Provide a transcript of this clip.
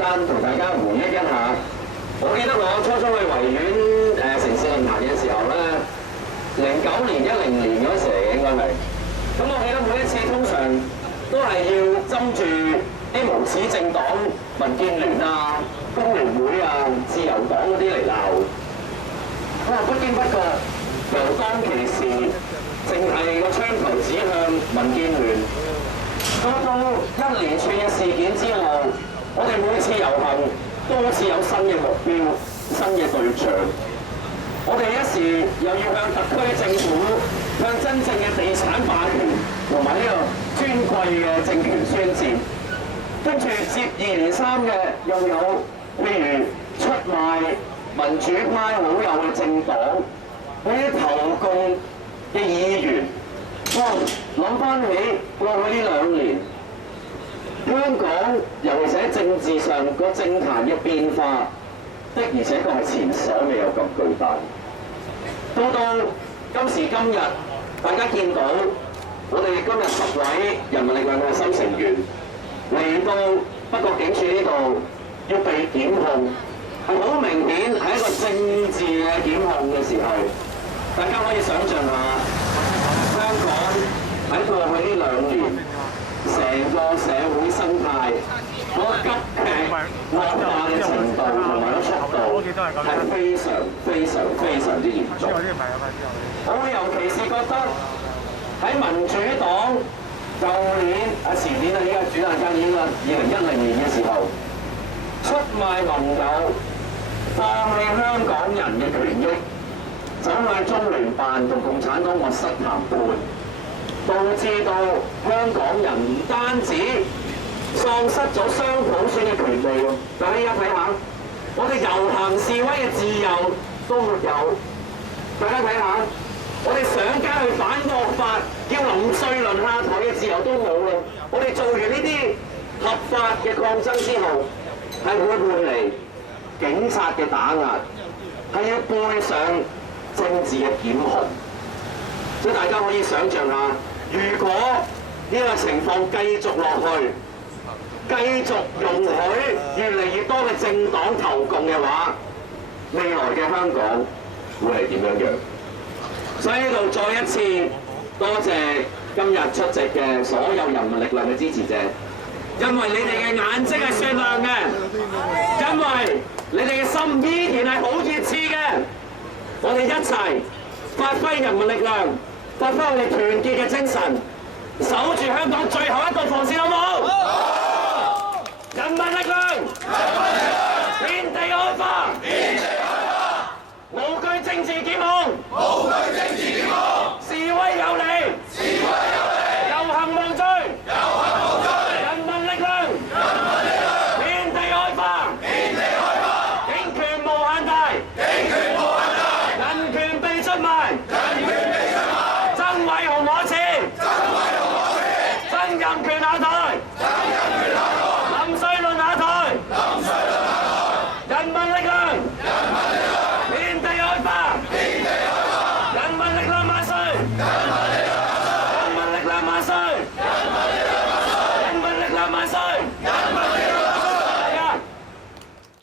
單同大家回憶一下。我記得我初初去維園城市論壇嘅時候咧，09年、10年嗰時嚟嘅應該係。咁我記得每一次通常都係要針住啲無恥政黨、民建聯啊、工聯會啊、自由黨嗰啲嚟鬧。不經不覺由當其時淨係個槍頭指向民建聯，到一連串嘅事件之後，我哋每次遊行都好似有新嘅目標、新嘅對象。我哋一時又要向特區政府、向真正嘅地產霸權同埋呢個尊貴嘅政權宣戰，跟住接二連三嘅又有譬如出賣民主派好友嘅政黨，嗰啲投共嘅議員，哇！諗翻起過去呢2年，香港尤其是喺政治上個政壇嘅變化，的而且確係前所未有咁巨大。到今時今日，大家見到我哋今日10位人民力量嘅新成員嚟到北角警署呢度要被檢控。係好明顯係一個政治嘅檢控嘅時候，大家可以想象下香港喺過去呢2年成個社會生態嗰個急劇惡化嘅程度同埋個速度係非常之嚴重。我尤其是覺得喺民主黨前年依家轉眼間已經2010年嘅時候，出賣盟友，放棄香港人嘅權益，走去中聯辦同共產黨密室談判，導致到香港人唔單止喪失咗雙普選嘅權利喎。大家而家睇下，我哋遊行示威嘅自由都沒有。大家睇下，我哋上街去反惡法，叫林瑞麟下台嘅自由都冇啦。我哋做完呢啲合法嘅抗爭之後，係會換嚟警察嘅打壓，係要背上政治嘅檢控。所以大家可以想象下，如果呢個情況繼續落去，繼續容許越嚟越多嘅政黨投共嘅話，未來嘅香港會係點樣樣？所以呢度再一次多謝今日出席嘅所有人民力量嘅支持者，因為你哋嘅眼睛係雪亮嘅，因為你哋嘅心依然係好熱熾嘅。我哋一齊發揮人民力量，發揮我哋團結嘅精神，守住香港最後一道防線，好唔好？人民力量！